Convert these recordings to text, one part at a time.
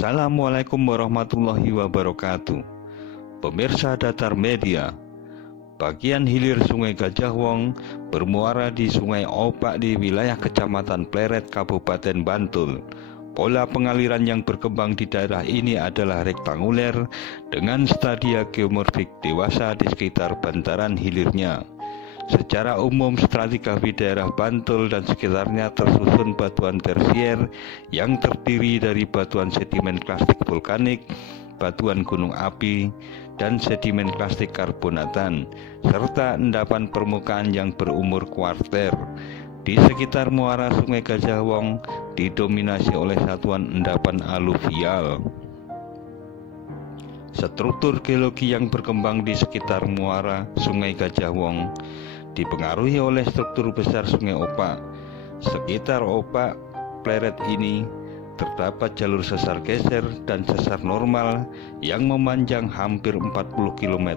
Assalamualaikum warahmatullahi wabarakatuh. Pemirsa Datar Media, bagian hilir Sungai Gajah Wong bermuara di Sungai Opak di wilayah Kecamatan Pleret, Kabupaten Bantul. Pola pengaliran yang berkembang di daerah ini adalah rektanguler dengan stadia geomorfik dewasa di sekitar bantaran hilirnya. Secara umum, stratigrafi daerah Bantul dan sekitarnya tersusun batuan tersier yang terdiri dari batuan sedimen klastik vulkanik, batuan gunung api, dan sedimen klastik karbonatan, serta endapan permukaan yang berumur kuarter. Di sekitar muara Sungai Gajah Wong didominasi oleh satuan endapan aluvial. Struktur geologi yang berkembang di sekitar muara Sungai Gajah Wong dipengaruhi oleh struktur besar Sungai Opak. Sekitar Opak Pleret ini terdapat jalur sesar geser dan sesar normal yang memanjang hampir 40 km.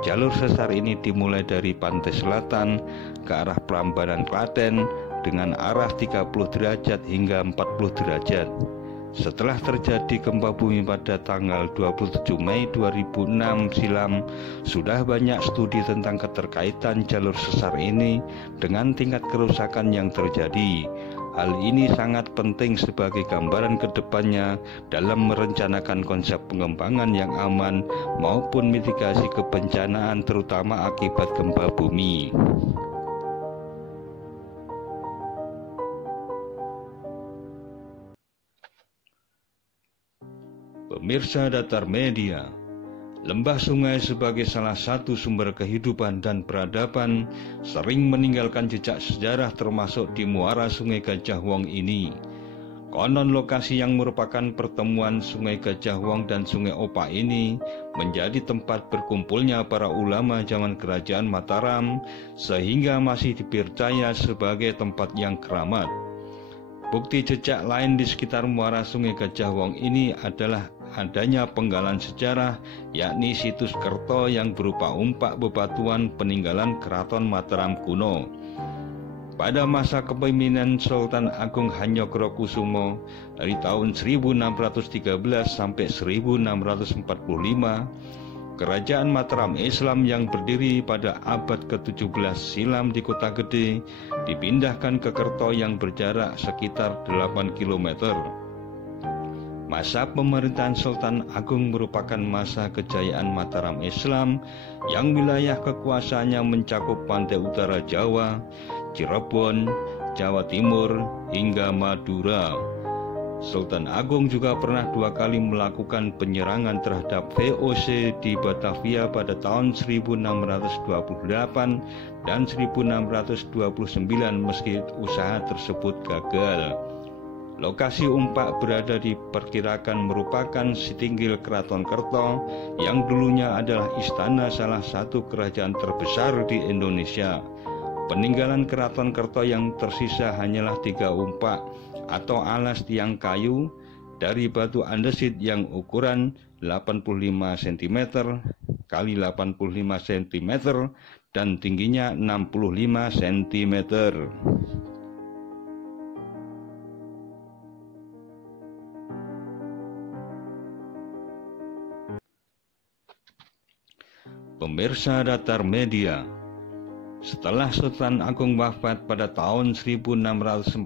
Jalur sesar ini dimulai dari pantai selatan ke arah Prambanan Klaten dengan arah 30 derajat hingga 40 derajat. Setelah terjadi gempa bumi pada tanggal 27 Mei 2006 silam, sudah banyak studi tentang keterkaitan jalur sesar ini dengan tingkat kerusakan yang terjadi. Hal ini sangat penting sebagai gambaran ke depannya dalam merencanakan konsep pengembangan yang aman maupun mitigasi kebencanaan terutama akibat gempa bumi. Pemirsa Datar Media, lembah sungai sebagai salah satu sumber kehidupan dan peradaban sering meninggalkan jejak sejarah termasuk di muara Sungai Gajah Wong ini. Konon lokasi yang merupakan pertemuan Sungai Gajah Wong dan Sungai Opak ini menjadi tempat berkumpulnya para ulama zaman Kerajaan Mataram sehingga masih dipercaya sebagai tempat yang keramat. Bukti jejak lain di sekitar muara Sungai Gajah Wong ini adalah adanya penggalan sejarah, yakni situs Kerto yang berupa umpak bebatuan peninggalan Keraton Mataram kuno. Pada masa kepemimpinan Sultan Agung Hanyokrokusumo dari tahun 1613 sampai 1645, Kerajaan Mataram Islam yang berdiri pada abad ke-17 silam di Kota Gede dipindahkan ke Kerto yang berjarak sekitar 8 km. Masa pemerintahan Sultan Agung merupakan masa kejayaan Mataram Islam yang wilayah kekuasaannya mencakup pantai utara Jawa, Cirebon, Jawa Timur, hingga Madura. Sultan Agung juga pernah 2 kali melakukan penyerangan terhadap VOC di Batavia pada tahun 1628 dan 1629 meski usaha tersebut gagal. Lokasi umpak berada diperkirakan merupakan Sitinggil Keraton Kerto yang dulunya adalah istana salah satu kerajaan terbesar di Indonesia. Peninggalan Keraton Kerto yang tersisa hanyalah 3 umpak atau alas tiang kayu dari batu andesit yang ukuran 85 cm kali 85 cm dan tingginya 65 cm. Pemirsa Datar Media, setelah Sultan Agung wafat pada tahun 1645,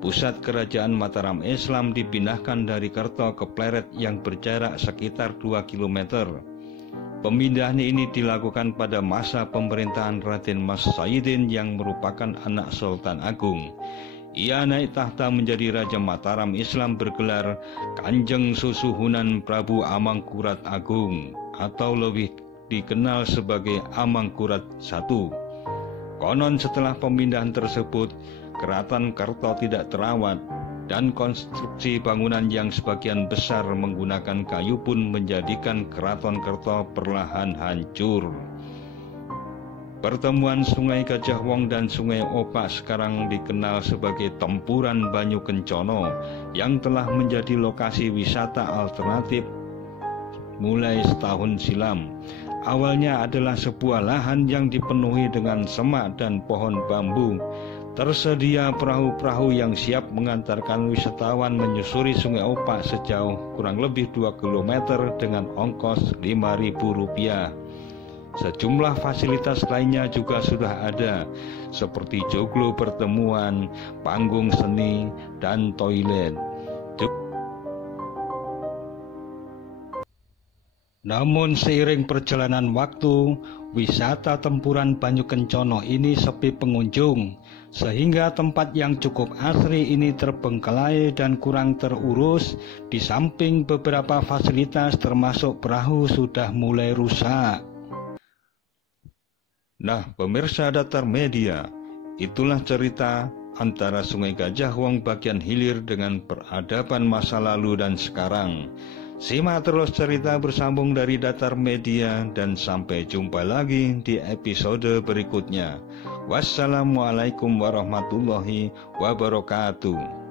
pusat kerajaan Mataram Islam dipindahkan dari Kerto ke Pleret yang berjarak sekitar 2 km. Pemindahan ini dilakukan pada masa pemerintahan Raden Mas Saidin yang merupakan anak Sultan Agung. Ia naik tahta menjadi Raja Mataram Islam bergelar Kanjeng Susuhunan Prabu Amangkurat Agung atau lebih dikenal sebagai Amangkurat I. Konon setelah pemindahan tersebut, Keraton Kerto tidak terawat dan konstruksi bangunan yang sebagian besar menggunakan kayu pun menjadikan Keraton Kerto perlahan hancur. Pertemuan Sungai Gajah Wong dan Sungai Opak sekarang dikenal sebagai Tempuran Banyu Kencono yang telah menjadi lokasi wisata alternatif mulai setahun silam. Awalnya adalah sebuah lahan yang dipenuhi dengan semak dan pohon bambu, Tersedia perahu-perahu yang siap mengantarkan wisatawan menyusuri Sungai Opak sejauh kurang lebih 2 km dengan ongkos Rp5.000. Sejumlah fasilitas lainnya juga sudah ada, seperti joglo pertemuan, panggung seni, dan toilet. Namun seiring perjalanan waktu, wisata tempuran Banyu Kencono ini sepi pengunjung, sehingga tempat yang cukup asri ini terbengkelai dan kurang terurus, di samping beberapa fasilitas termasuk perahu sudah mulai rusak. Nah, pemirsa Datar Media, itulah cerita antara Sungai Gajah Wong bagian hilir dengan peradaban masa lalu dan sekarang. Simak terus cerita bersambung dari Datar Media dan sampai jumpa lagi di episode berikutnya. Wassalamualaikum warahmatullahi wabarakatuh.